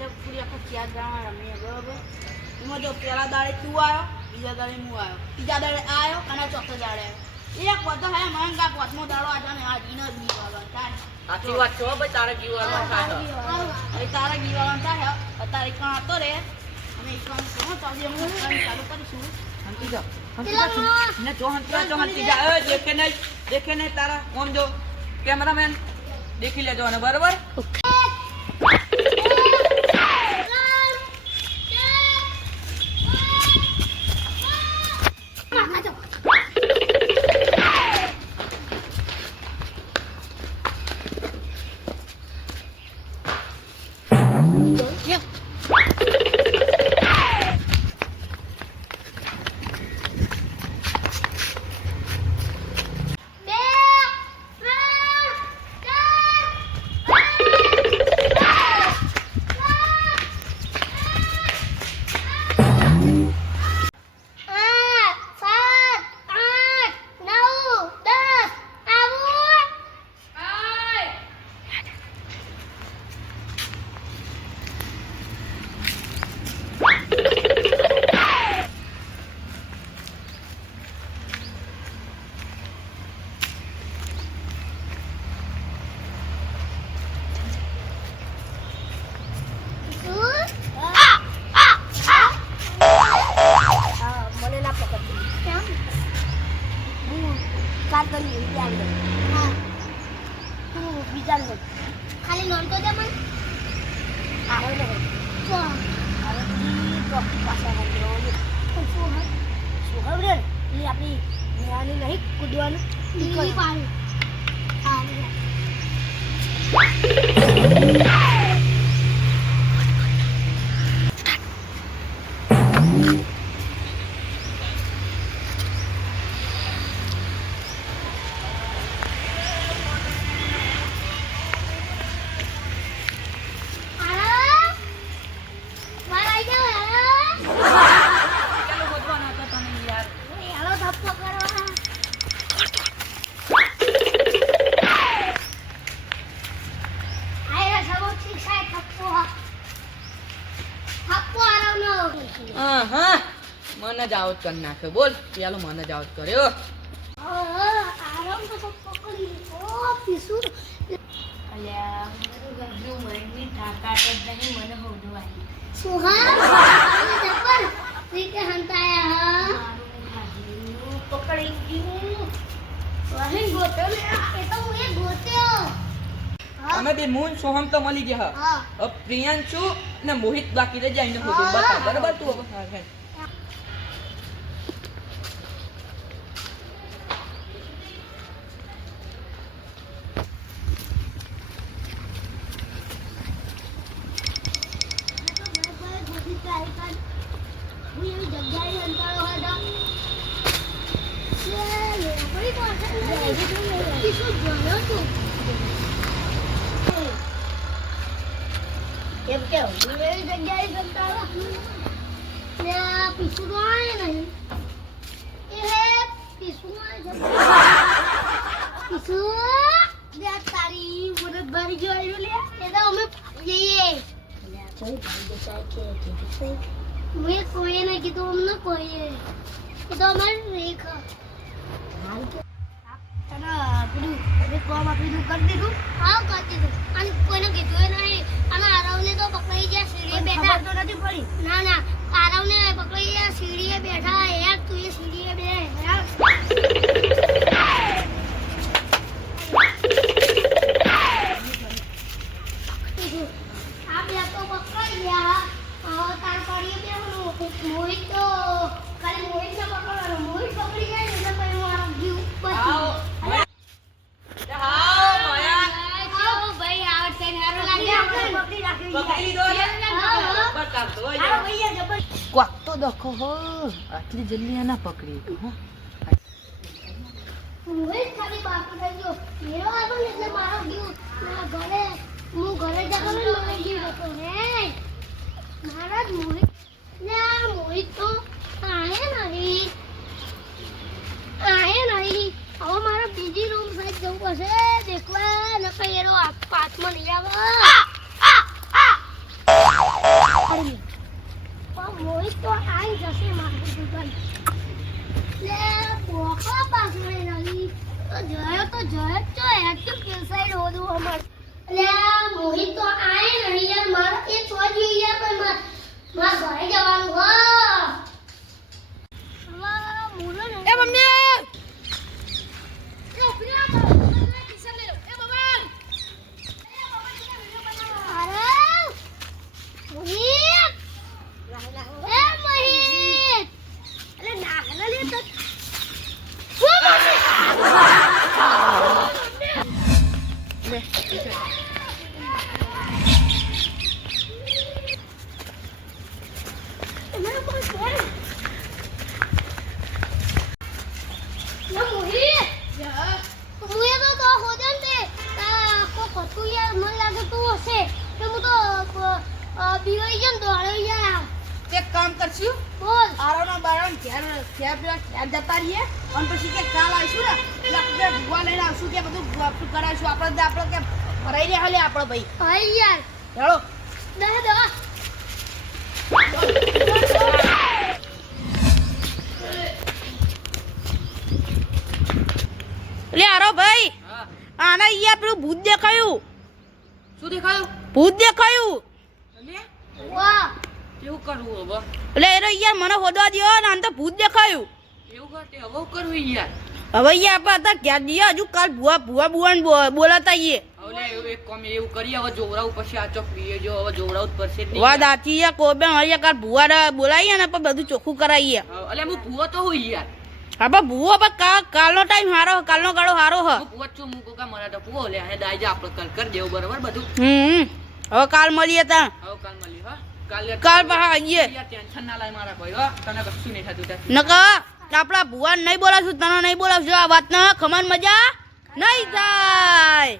તો પૂરી આખા 4 જણા રમીએ બરાબર એમાં જો પહેલા દાડે તું આવ્યો બીજા દાડે હું આવ્યો ત્રીજા દાડે આવ્યો અને ચોથા દાડે આવ્યો એક વધો હે મંગા પાંચમો દાડો આજે ને આ જીનો જ ગીવાળો થાય સાચી વાત છે ભાઈ તારે ગીવાળો થાય હવે તારા ગીવાળો થાય અત્યારે કાં હતો રે અમે એકવાર કહો તો આજે હું ચાલુ કરીશું હંતી જા ને જો હંતી જા એ દેખે નહીં તારા ઓમ જો કેમેરામેન દેખી લેજો અને બરાબર ખાલી નોન તો દે મને આવે ને કોણ હવે ડોક્ટર પાસે આવ્યો શું હે શું ખબર એ આપણી મેળાની નહીં કૂદવાનું ઈ પાણી હા મને જ આઉટ કરી નાખ્યો બોલ પેલો મને જ આઉટ કર્યો આરામ તો પકડી ઓ પીસુ અલ્યા ગજુ મરની તાકાત જ નહીં મને હોદવાઈ સુહા જબર રીતે હંતાયા પકડી ગયું વહી ગોતો ને એ તો હું એ ગોત્યો અમે બે મૂન સોહમ તો મળી ગયા હા હવે પ્રિયાંશુ ને મોહિત બાકી રહી જાય એને ખોટું બતા બરાબર તું હવે હા હે કેમ કેવું એવી જગ્યાએ જમતા ને પીસુ તો આવે નહીં એ પીસુ પીસુ લે તારી મને ભરી ગયો લે એ તો અમે જઈએ કોઈ ભાઈ દેખાય કે મેં કોઈ ને કીધું અમને કોઈ એ તો અમારે રેખા હાલ કે તને પેલું એક કામ આપીને કરી દીધું હા કરી દીધું અને કોઈને કીધું નહીં અને આરવને તો પકડાઈ ગયા સીડીએ બેઠા તો નથી પડી ના ના આરવને પકડાઈ ગયા સીડીએ બેઠા યાર તું એ સીડીએ બે યાર આ બે તો પકડાઈ ગયા તાર પડીએ બેહવાનું મોહિત તો ખાલી મોહિતને પકડવાનો મોહિત પકડી જાય ને એટલે પછી મારો જીવ બચી ભાઈ આવડશે હારો લાગે પકડી લીધો બતાવતો ક્વાક તો દખો હો આટલી જલ્દી આ ના પકડી હો મોહિત ખાલી બાકી થઈ ગયો મેરો આવ્યો ને એટલે મારો જીવ મારા ઘરે હું ઘરે જતો ને મારો જીવ હતો ને મારા જ મોહિત ને આ મોહિત તો આયા નહીં હવે મારે બીજી રૂમ સાઈડ જવું પડશે દેખવા નકર એનો પાથમાં નહીં આવે મોહિત તો આય નહીં યાર મારો એ છોડ્યું યાર પણ માર ઘરે જવાનું હો મોલો ને એ મમ્મી એ પ્રિયા કિશન લે એ બાબા અરે મોહિત એ મોહિત અરે ના લે તો એક કામ કરશું આરોનો બારોન ઘેર જતા રહીએ અને પછી કે કાલ આવીશું ને એટલે આપણે ભૂવા લઈને આવશું કે બધું કરાવીશું આપણે કે ભરાઈ રહ્યા હાલે આપણે ભાઈ હેલો એટલે આરો ભાઈ હા આના અહીંયા પેલું ભૂત દેખાયું શું દેખાયું ભૂત દેખાયું એટલે વાહ કેવું કરવું હવે એટલે એનો યાર મને હોદવા દ્યો ને આને તો ભૂત દેખાયું એવું કરતે હવે કરવું યાર હવે યાર આપણે અત્યારે ક્યાં જઈએ હજુ કાલ ભૂવાને બોલાતા આવીએ હવે એક કામ એવું કરી હવે જોવરાવું પછી આ ચોક પીએ જો હવે જોવરાવું જ પડશે જ નહીં. વાત સાચી યાર કોબે હરિયા કાલ ભૂવાને બોલાવીએ ને પણ બધું ચોખ્ખું કરાવીએ હા, અલ્યા હું ભૂવો તો હું યાર આપણે ભૂવો પણ કાલનો ટાઈમ સારો કાલનો ગાળો સારો હ હું ભૂવો જ છું હું કોકા મારા તો ભૂવો લે અને દાઈ જા આપણે કાલ કરી દેવું બરાબર બધું હવે કાલ મળીએ ત્યાં હવે કાલ મળી હા કાલ પાછા આવીએ યાર ટેન્શન ના લાય મારા ભાઈ હો તને કશું નહીં થતું ત્યાંથી. નકા આપણા ભૂવાને નહીં બોલાવશું તને નહીં બોલાવશું આ વાતના ખમણ મજા નહીં થાય